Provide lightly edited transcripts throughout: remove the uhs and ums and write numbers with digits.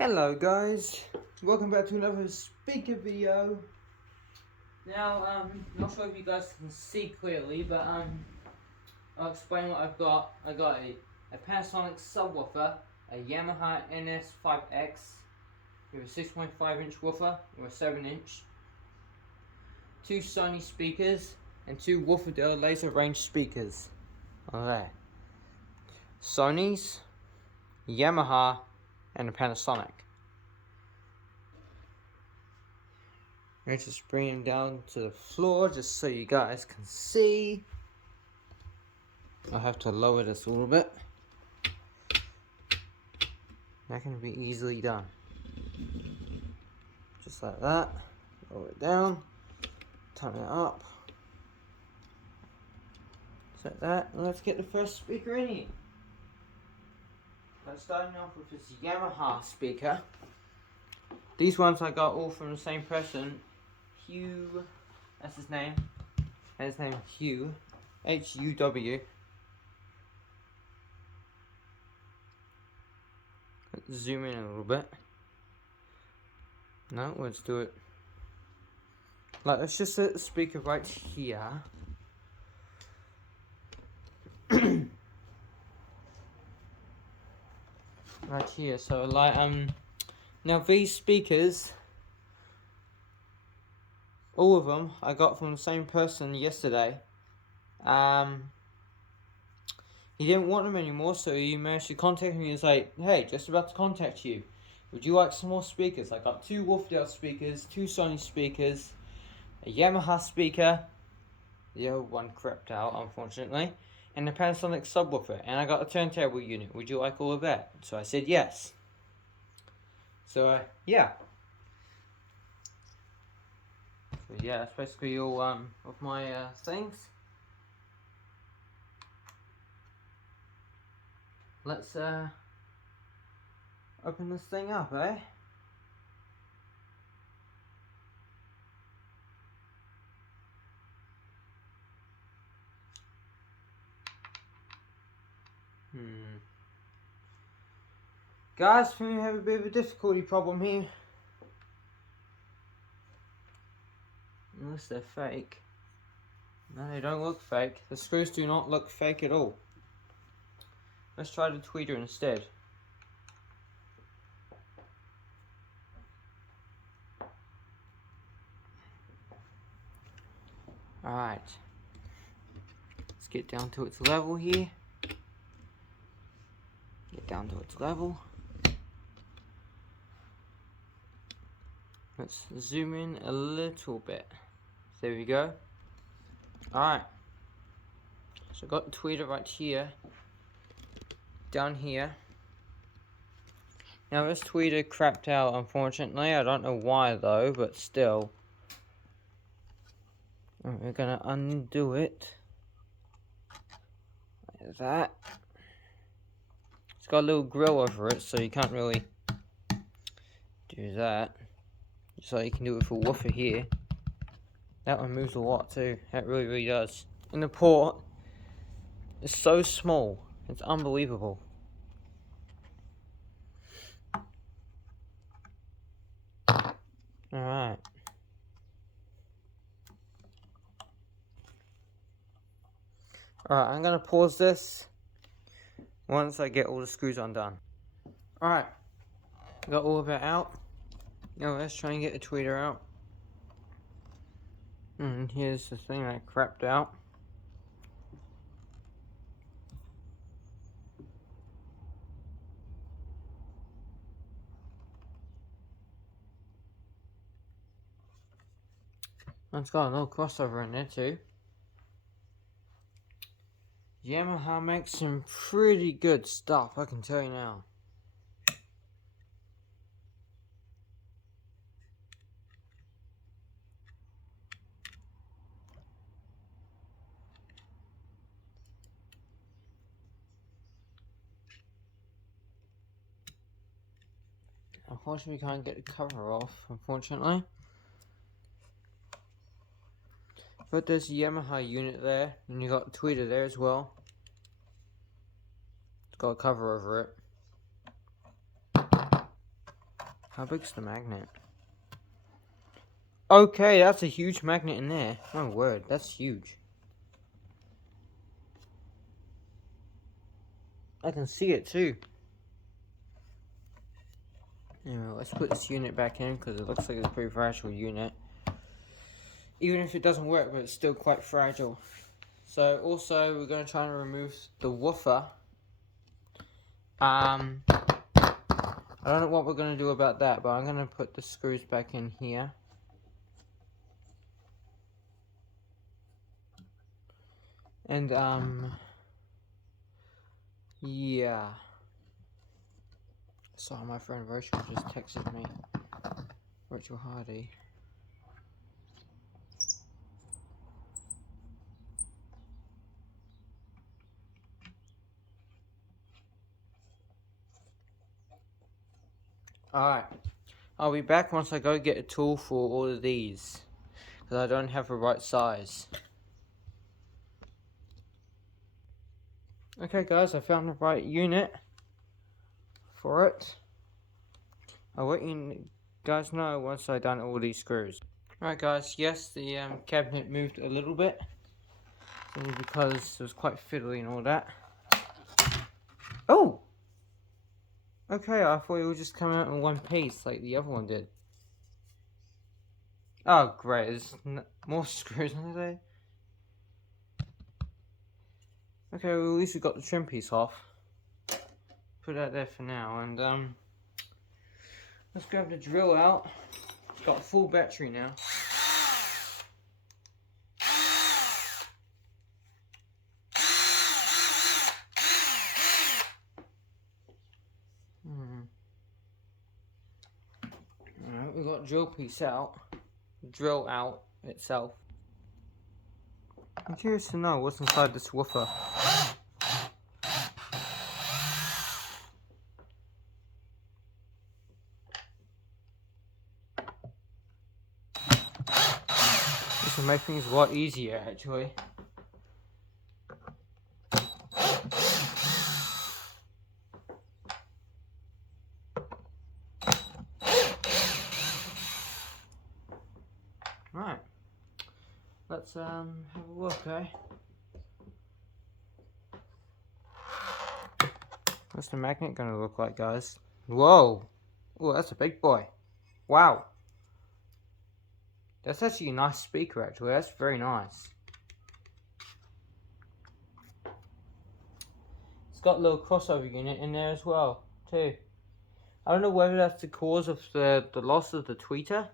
Hello guys, welcome back to another speaker video. Now, not sure if you guys can see clearly, but I'll explain what I've got. I got a Panasonic subwoofer, a Yamaha NS5X with a 6.5 inch woofer or a 7 inch, two Sony speakers, and two Wooferdale laser range speakers. On there. Sony's, Yamaha, and a Panasonic. I'm just bringing it down to the floor just so you guys can see. I have to lower this a little bit. That can be easily done. Just like that. Lower it down. Turn it up. Just like that. And let's get the first speaker in here. I'm starting off with this Yamaha speaker. These ones I got all from the same person. Hugh, that's his name. His name Hugh, H-U-W. Let's zoom in a little bit. No, let's do it. Like, let's just set the speaker right here. Right here. So like now these speakers, all of them I got from the same person yesterday. He didn't want them anymore, so he managed to contact me. He's like, hey, just about to contact you. Would you like some more speakers? I got two Wooferdale speakers, two Sony speakers, a Yamaha speaker, the old one crapped out unfortunately, and a Panasonic subwoofer, and I got a turntable unit. Would you like all of that? So I said yes. So yeah. So yeah, that's basically all of my things. Let's open this thing up, eh? Guys, I think we have a bit of a difficulty problem here. Unless they're fake. No, they don't look fake. The screws do not look fake at all. Let's try the tweeter instead. Alright. Let's get down to its level here. Get down to its level. Let's zoom in a little bit. There we go. Alright. So I got the tweeter right here. Down here. Now this tweeter crapped out unfortunately. I don't know why though, but still. We're gonna undo it. Like that. It's got a little grill over it, so you can't really do that. Just like you can do it for woofer here. That one moves a lot too. That really does. And the port is so small. It's unbelievable. Alright. Alright, I'm gonna pause this once I get all the screws undone. Alright. Got all of it out. Now let's try and get the tweeter out. And here's the thing that crapped out. It's got a little crossover in there too. Yamaha makes some pretty good stuff, I can tell you now. Unfortunately, we can't get the cover off, unfortunately. But there's a Yamaha unit there, and you got the tweeter there as well. It's got a cover over it. How big's the magnet? Okay, that's a huge magnet in there. My word, that's huge. I can see it too. Anyway, let's put this unit back in because it looks like it's a pretty fragile unit. Even if it doesn't work, but it's still quite fragile. So also, we're going to try and remove the woofer. I don't know what we're going to do about that, but I'm going to put the screws back in here. And, yeah. Sorry, my friend Rachel just texted me. Rachel Hardy. Alright. I'll be back once I go get a tool for all of these. Because I don't have the right size. Okay guys, I found the right unit for it. I'll let you guys know once I've done all these screws. Alright guys, yes, the cabinet moved a little bit. Because it was quite fiddly and all that. Oh! Okay, I thought it would just come out in one piece like the other one did. Oh great, there's more screws in there. Okay, well at least we got the trim piece off. Put that there for now, and let's grab the drill out. It's got a full battery now. Alright, we got drill piece out. Drill out itself. I'm curious to know what's inside this woofer. This will make things a lot easier actually. Right. Let's have a look, eh? What's the magnet gonna look like, guys? Whoa! Oh, that's a big boy. Wow. That's actually a nice speaker, actually. That's very nice. It's got a little crossover unit in there as well, too. I don't know whether that's the cause of the loss of the tweeter.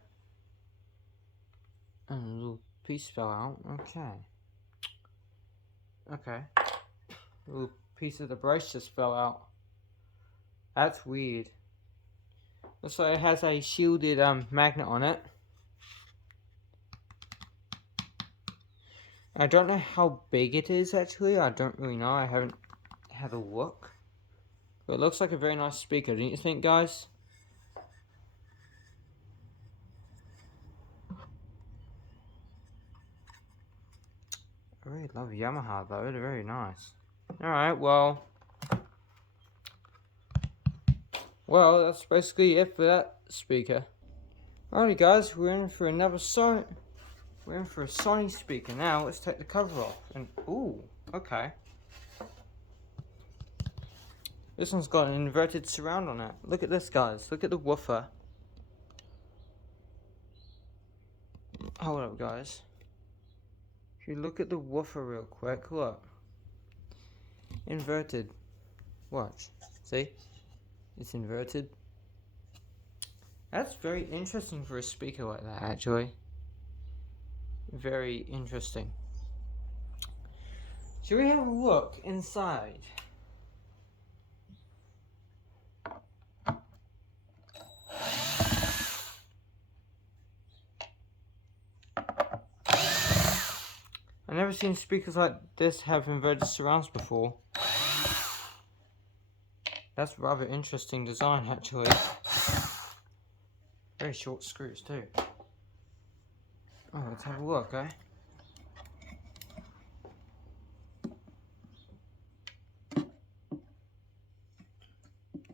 And a little piece fell out. Okay. Okay. A little piece of the brace just fell out. That's weird. Looks like it has a shielded magnet on it. I don't know how big it is actually. I don't really know. I haven't had a look. But it looks like a very nice speaker, don't you think, guys? I really love Yamaha though. They're very nice. Alright, well, that's basically it for that speaker. Alrighty guys, we're in for a Sony speaker now. Let's take the cover off. And ooh, okay. This one's got an inverted surround on it. Look at this, guys. Look at the woofer. Hold up, guys. If you look at the woofer real quick, look. Inverted. Watch. See? It's inverted. That's very interesting for a speaker like that, actually. Very interesting. Should we have a look inside? I've never seen speakers like this have inverted surrounds before. That's rather interesting design, actually. Very short screws too. Oh, let's have a look, eh?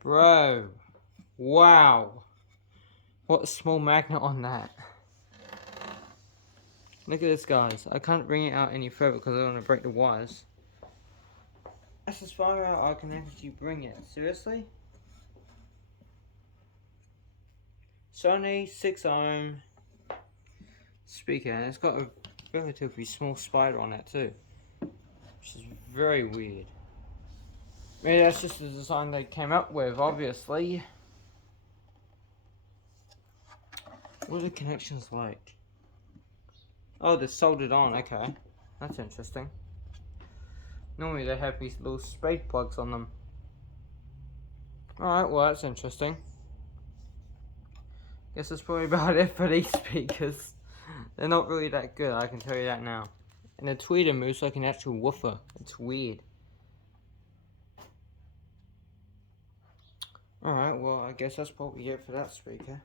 Bro, wow. What a small magnet on that. Look at this, guys. I can't bring it out any further because I don't want to break the wires. That's as far out I can actually bring it. Seriously? Sony 6 ohm speaker. And it's got a relatively small spider on it too, which is very weird. Maybe that's just the design they came up with, obviously. What are the connections like? Oh, they're soldered on, okay. That's interesting. Normally they have these little spade plugs on them. Alright, well that's interesting. Guess that's probably about it for these speakers. They're not really that good, I can tell you that now. And the tweeter moves like an actual woofer. It's weird. Alright, well I guess that's probably it for that speaker.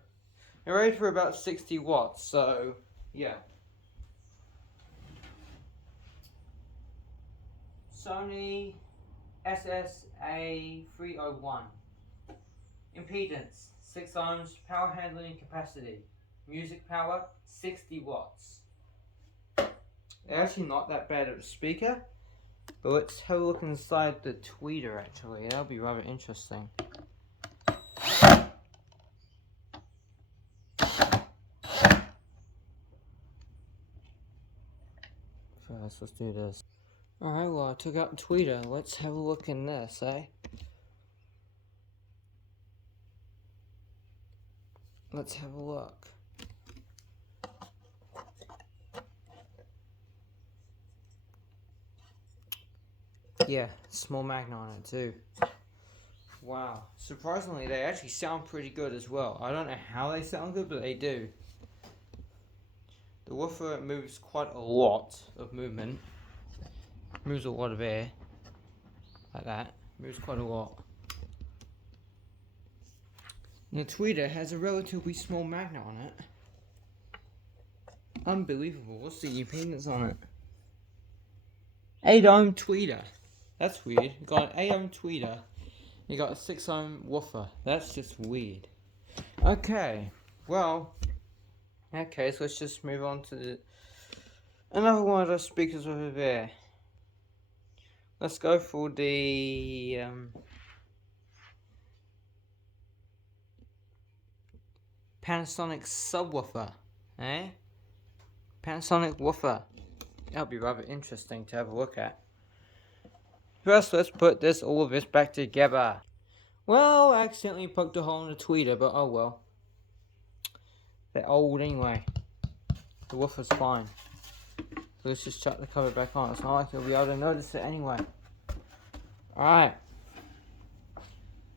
It rated for about 60 watts, so yeah. Sony SSA301. Impedance 6 ohms. Power handling capacity. Music power 60 watts. Actually not that bad of a speaker. But let's have a look inside the tweeter actually. That'll be rather interesting. First, let's do this. Alright, well I took out the tweeter. Let's have a look in this, eh? Let's have a look. Yeah, small magnet on it too. Wow. Surprisingly, they actually sound pretty good as well. I don't know how they sound good, but they do. The woofer moves quite a lot of movement. Moves a lot of air. Like that. Moves quite a lot. And the tweeter has a relatively small magnet on it. Unbelievable. What's the impedance on it? 8 ohm tweeter. That's weird. You got an 8 ohm tweeter. You got a 6 ohm woofer. That's just weird. Okay. Well. Okay, so let's just move on to another one of those speakers over there. Let's go for the Panasonic subwoofer, eh? Panasonic woofer. That'll be rather interesting to have a look at. First, let's put all of this back together. Well, I accidentally poked a hole in the tweeter, but oh well. They're old anyway. The woofer's fine. So let's just chuck the cover back on. It's not like you'll be able to notice it anyway. Alright.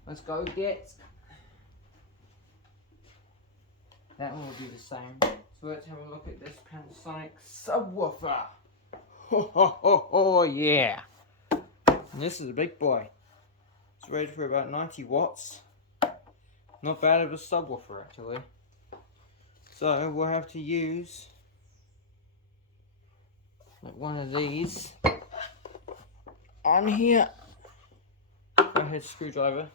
Let's go get... That one will be the same. So let's have a look at this Panasonic subwoofer. Ho ho ho ho, yeah. And this is a big boy. It's rated for about 90 watts. Not bad of a subwoofer actually. So we'll have to use like one of these on here. Flathead screwdriver.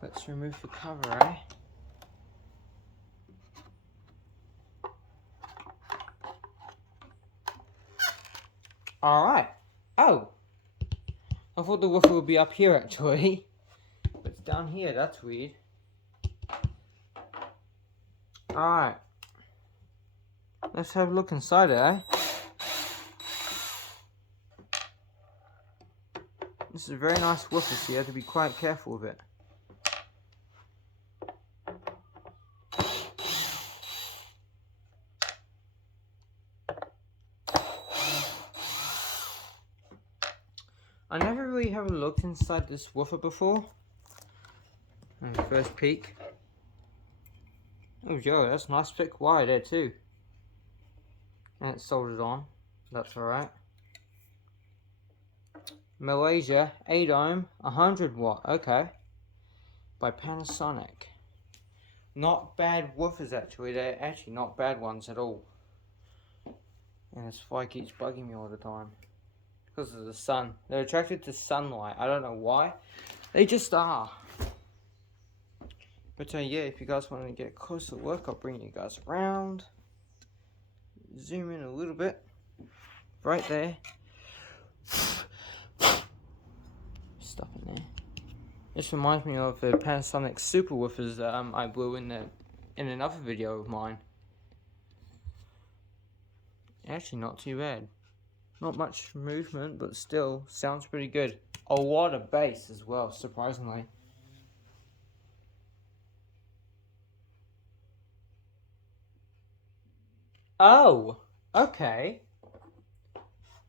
Let's remove the cover, eh? Alright. Oh! I thought the woofer would be up here actually. But it's down here, that's weird. Alright. Let's have a look inside it, eh? This is a very nice woofer, so you have to be quite careful with it. I never really have looked inside this woofer before. And first peek. Oh, yo, that's a nice thick wire there too. And it's soldered on. That's alright. Malaysia, 8 ohm, 100 watt. Okay. By Panasonic. Not bad woofers actually. They're actually not bad ones at all. And this fly keeps bugging me all the time. because of the sun. They're attracted to sunlight. I don't know why. They just are. But yeah, if you guys want to get a closer look, I'll bring you guys around. Zoom in a little bit. Right there. Stuff in there. This reminds me of the Panasonic super woofers that I blew in another video of mine. Actually, not too bad. Not much movement, but still sounds pretty good. A lot of bass as well, surprisingly. Oh, okay.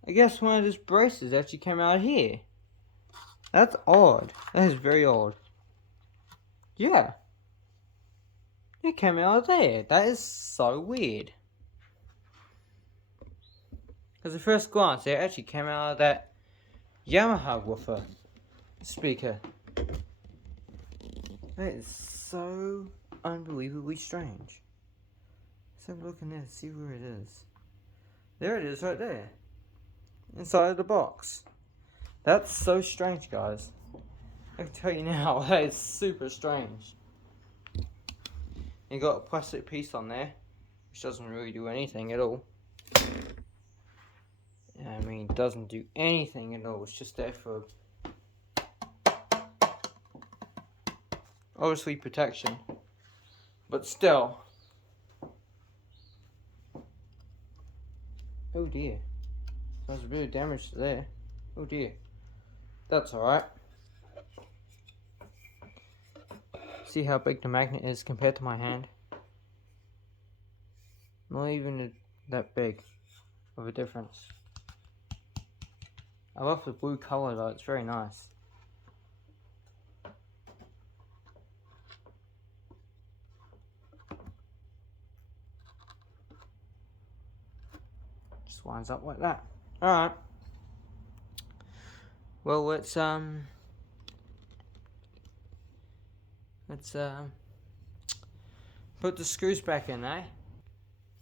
I guess one of those braces actually came out here. That's odd. That is very odd. Yeah. It came out of there. That is so weird. Because at first glance, it actually came out of that Yamaha woofer speaker. That is so unbelievably strange. Let's have a look in there, see where it is. There it is, right there. Inside of the box. That's so strange, guys. I can tell you now, that is super strange. You got a plastic piece on there, which doesn't really do anything at all. I mean, it doesn't do anything at all. It's just there for obviously protection, but still. Oh dear, there's a bit of damage there. Oh dear, that's alright. See how big the magnet is compared to my hand? Not even that big of a difference. I love the blue color though, it's very nice. Just winds up like that. Alright. Well, let's put the screws back in, eh?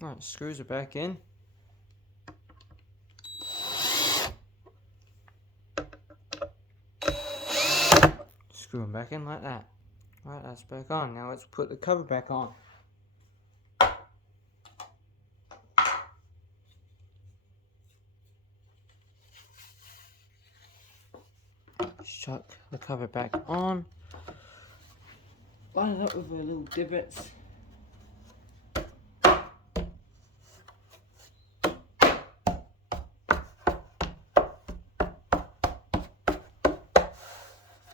Alright, screws are back in. Screw them back in like that. Right, that's back on. Now let's put the cover back on. Chuck the cover back on. Line it up with the little divots.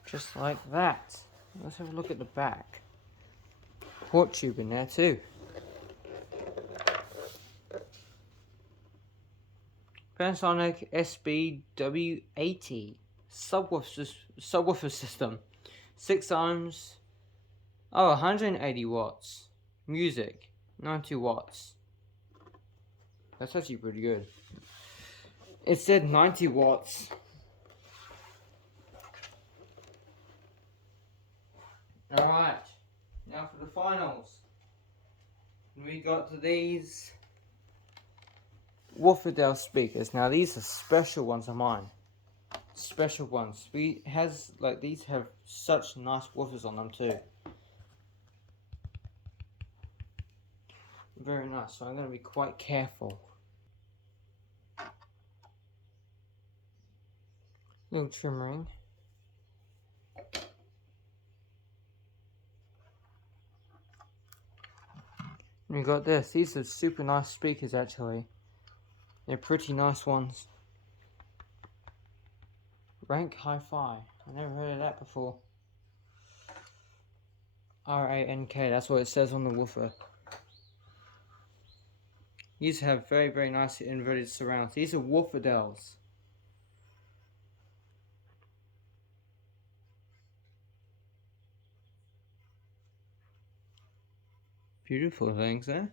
Just like that. Let's have a look at the back. Port tube in there too. Panasonic SBW80 subwoofer system. 6 ohms. Oh, 180 watts. Music, 90 watts. That's actually pretty good. It said 90 watts. Alright, now for the finals. We got these Wooferdale speakers. Now these are special ones of mine. Special ones. These have such nice woofers on them too. Very nice, so I'm going to be quite careful. Little trim ring. And we got this. These are super nice speakers actually. They're pretty nice ones. Rank Hi-Fi. I never heard of that before. R-A-N-K, that's what it says on the woofer. These have very, very nice inverted surrounds. These are Wooferdales. Beautiful things there.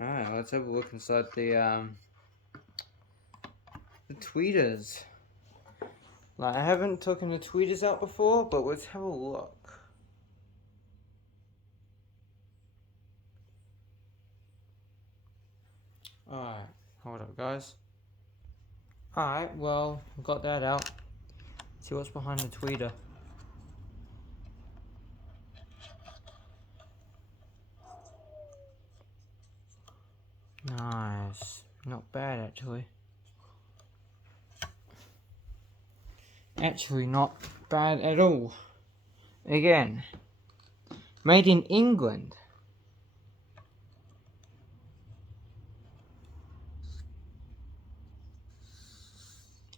Alright, let's have a look inside the tweeters. Like, I haven't taken the tweeters out before, but let's have a look. Alright, hold up guys. Alright, well, got that out. See what's behind the tweeter. Nice. Not bad, actually. Actually, not bad at all. Again, made in England.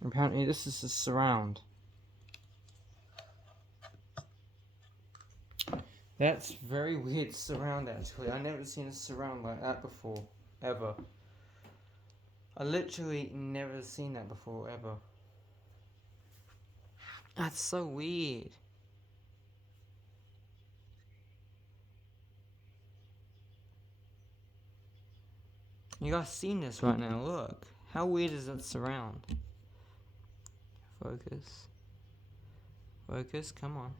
Apparently, this is a surround. That's very weird surround, actually. I've never seen a surround like that before, ever. I literally never seen that before, ever. That's so weird. You guys seen this right now, look. How weird is that surround? Focus. Focus, come on.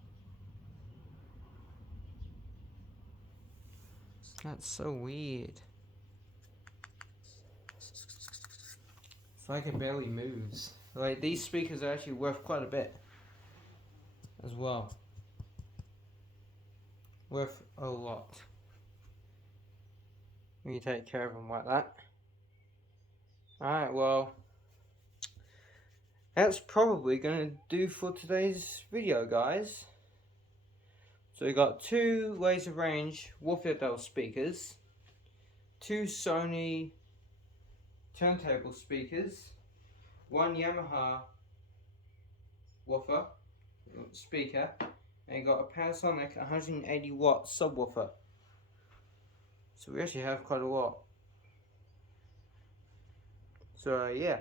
That's so weird. It's like it barely moves. Like, these speakers are actually worth quite a bit as well. Worth a lot when you take care of them like that. Alright, well, that's probably going to do for today's video, guys. So we got 2 laser range woofer speakers, 2 Sony turntable speakers, 1 Yamaha woofer speaker, and you got a Panasonic 180 watt subwoofer. So we actually have quite a lot. So yeah.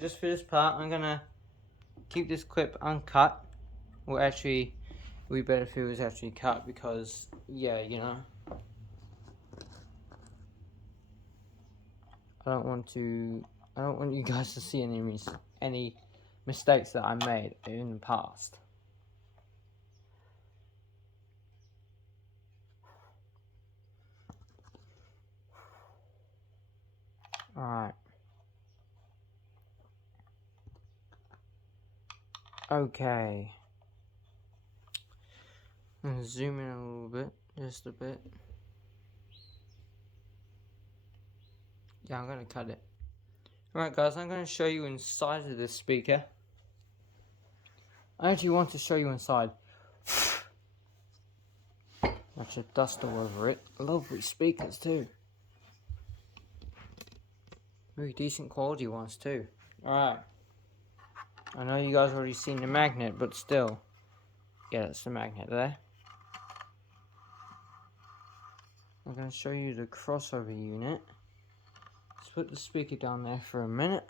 Just for this part, I'm gonna keep this clip uncut. Well, actually, it would be better if it was actually cut because, yeah, you know, I don't want you guys to see any mistakes that I made in the past. Alright. Okay. I'm gonna zoom in a little bit, just a bit. Yeah, I'm gonna cut it. Alright guys, I'm gonna show you inside of this speaker. I actually want to show you inside. Bunch of dust all over it. Lovely speakers too. Very decent quality ones too. Alright. I know you guys already seen the magnet, but still. Yeah, that's the magnet there. I'm going to show you the crossover unit. Let's put the speaker down there for a minute.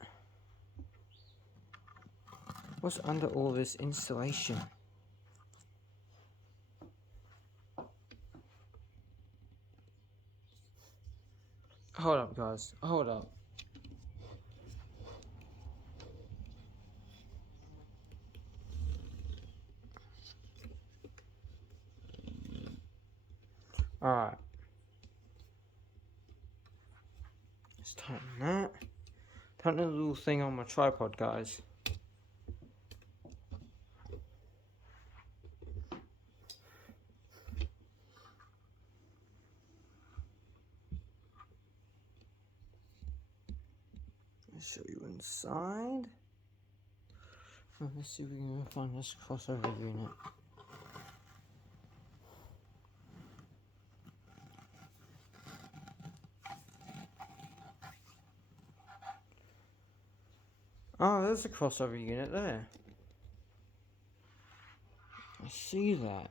What's under all this installation? Hold up, guys. Hold up. Alright. Let's tighten that. Tighten the little thing on my tripod, guys. Let's show you inside. Let's see if we can find this crossover unit. Oh, there's a crossover unit there. I see that.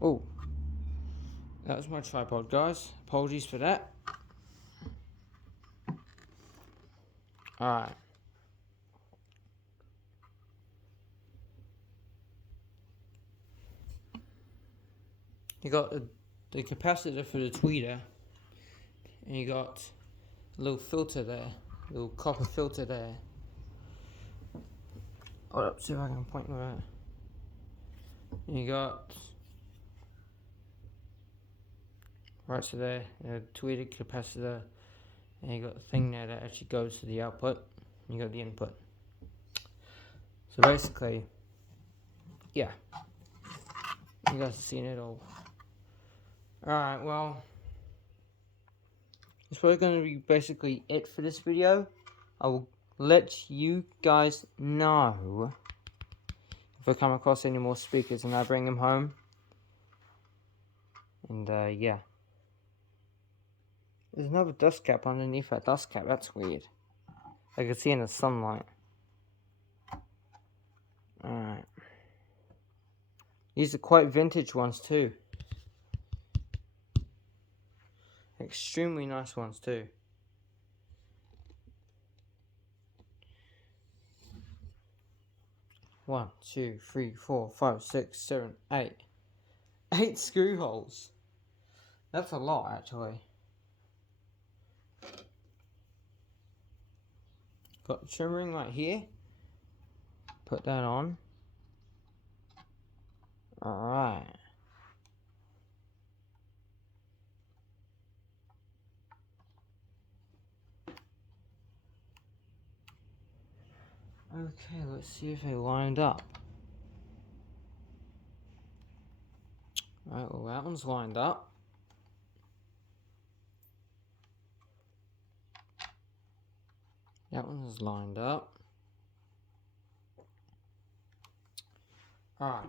Oh, that was my tripod, guys. Apologies for that. Alright. You got the capacitor for the tweeter, and you got a little filter there Little copper filter there. Hold up, see if I can point you out. You got right so there, a tweeted capacitor, and you got a thing there that actually goes to the output. You got the input. So basically, yeah, you guys have seen it all. Alright, well, it's probably going to be basically it for this video. I will let you guys know if I come across any more speakers and I bring them home. And yeah. There's another dust cap underneath that dust cap. That's weird. I can see in the sunlight. Alright. These are quite vintage ones too. Extremely nice ones too. One, two, three, 4, 5, 6, 7, 8. 8 screw holes. That's a lot actually. Got a trim ring right here. Put that on. Alright. Okay, let's see if they lined up. Alright, well that one's lined up. That one is lined up. Alright.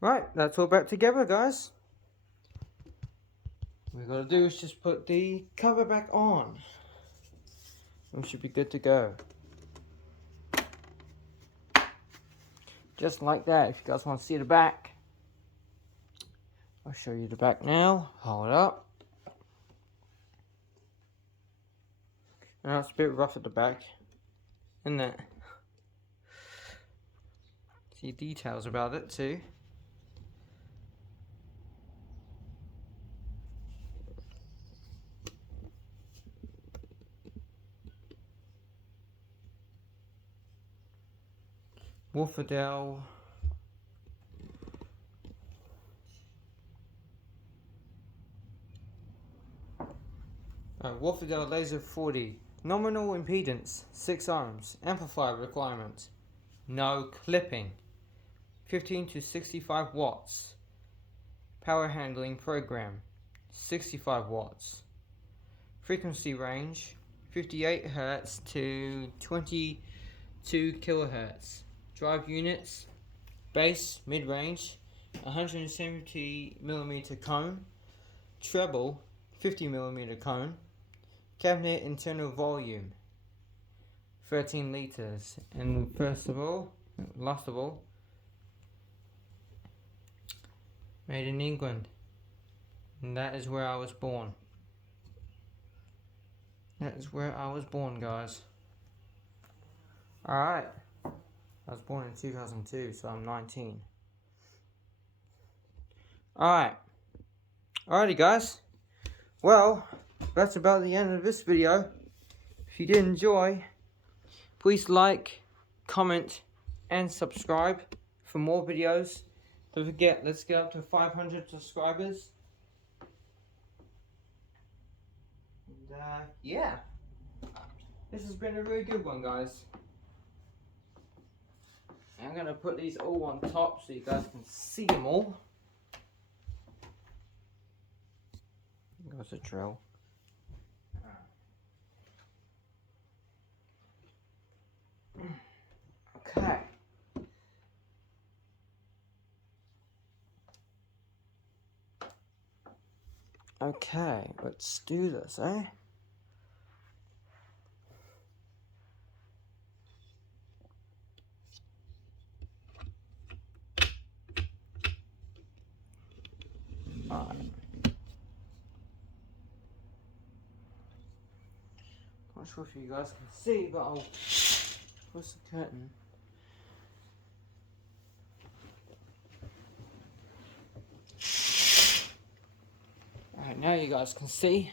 Right, that's all back together, guys. What we gotta do is just put the cover back on. We should be good to go. Just like that. If you guys want to see the back, I'll show you the back now. Hold up. Now it's a bit rough at the back, isn't it? See details about it too. Wolferdale. Wolferdale Laser 40. Nominal impedance 6 ohms. Amplifier requirement. No clipping. 15 to 65 watts. Power handling program 65 watts. Frequency range 58 Hz to 22 kHz. Drive units, bass, mid-range, 170mm cone, treble, 50mm cone, cabinet internal volume, 13 liters, and last of all, made in England, and that is where I was born. That is where I was born, guys. Alright. I was born in 2002, so I'm 19. Alright. Alrighty, guys. Well, that's about the end of this video. If you did enjoy, please like, comment, and subscribe for more videos. Don't forget, let's get up to 500 subscribers. And, yeah. This has been a really good one, guys. I'm going to put these all on top so you guys can see them all. There's a drill. Okay. Okay, let's do this, eh? Alright. Not sure if you guys can see, but I'll push the curtain. Alright, now you guys can see.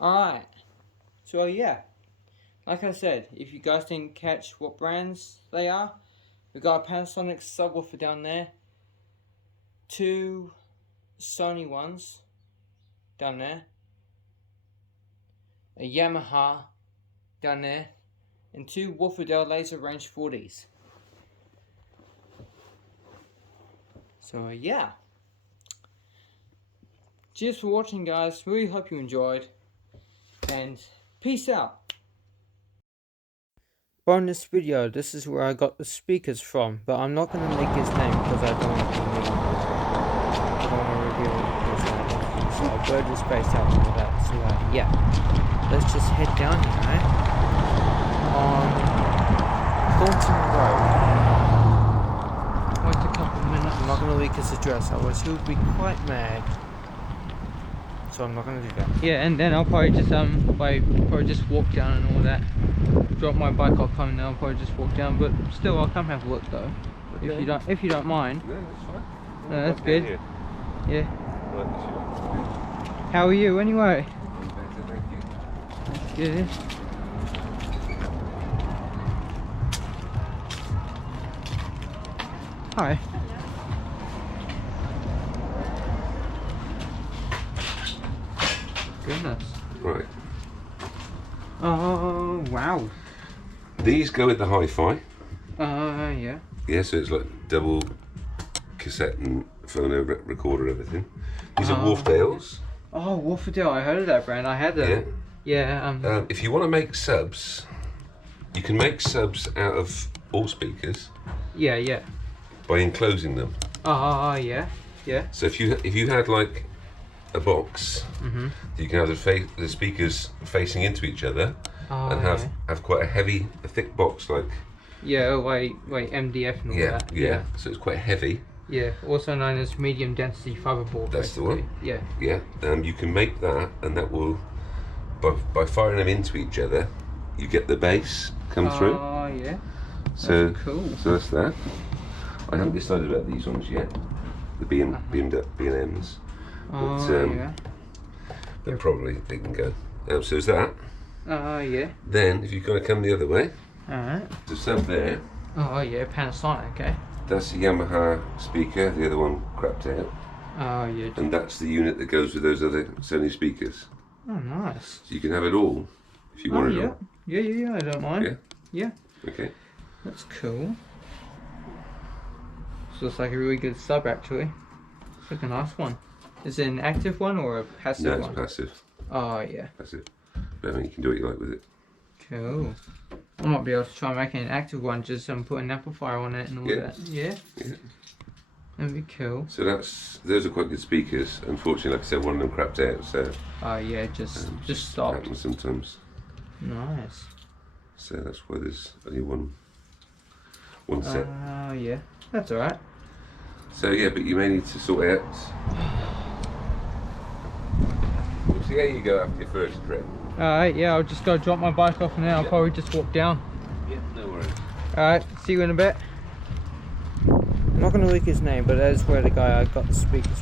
Alright. So yeah, like I said, if you guys didn't catch what brands they are, we got a Panasonic subwoofer down there, 2 Sony ones down there, a Yamaha down there, and 2 Wolferdale Laser Range 40s. So yeah, cheers for watching, guys. Really hope you enjoyed, and peace out. Bonus video, this is where I got the speakers from, but I'm not going to make his name because I don't want to reveal his name, so I'll blur his face out and all that. So yeah, let's just head down here, on Thornton Road. Wait a couple of minutes. I'm not going to leak his address, otherwise he'll be quite mad. So I'm not going to do that. Yeah, and then I'll probably just walk down and all that. Drop my bike, I'll come down, I'll probably just walk down, but still I'll come have a look though. Okay. If you don't mind. No, that's fine. No, that's good. Here. Yeah. Right, how are you anyway? I'm better, thank you. Good. Hi. Goodness. Right. Oh, wow. These go with the hi-fi. Yeah. Yeah, so it's like double cassette and phono recorder, everything. These are Wolfdales. Oh, Wolferdale, I heard of that brand. I had them. Yeah. If you want to make subs, you can make subs out of all speakers. Yeah. By enclosing them. Yeah. So if you had like a box, you can have the speakers facing into each other, and have quite a thick box, like MDF and all that. Yeah. So it's quite heavy. Yeah, also known as medium density fiberboard. That's basically. the one. Yeah. You can make that, and that will, by firing them into each other, you get the bass come through. Oh yeah. So that's cool. So that's that. I haven't decided about these ones yet. The B&Ms. But probably they can go. So is that. Yeah. Then if you're going to come the other way, Alright. the sub there. Oh yeah, Panasonic, okay. That's the Yamaha speaker. The other one crapped out. Oh yeah. And that's the unit that goes with those other Sony speakers. Oh nice. So you can have it all if you want it all. Yeah, I don't mind. Yeah. Okay. That's cool. So it's like a really good sub actually. It's like a nice one. Is it an active one or a passive one? No, it's passive. Oh yeah. Passive. But I mean, you can do what you like with it. Cool. I might be able to try making an active one, just put an amplifier on it and all that. Yeah. That'd be cool. So those are quite good speakers. Unfortunately, like I said, one of them crapped out. So. Oh yeah, just stopped. Happens sometimes. Nice. So that's why there's only one set. Yeah. That's alright. So yeah, but you may need to sort out. We'll see how you go after your first trip. Alright, yeah, I'll just go drop my bike off and then I'll probably just walk down. Yeah, no worries. Alright, see you in a bit. I'm not going to leak his name, but that is where the guy I got the speakers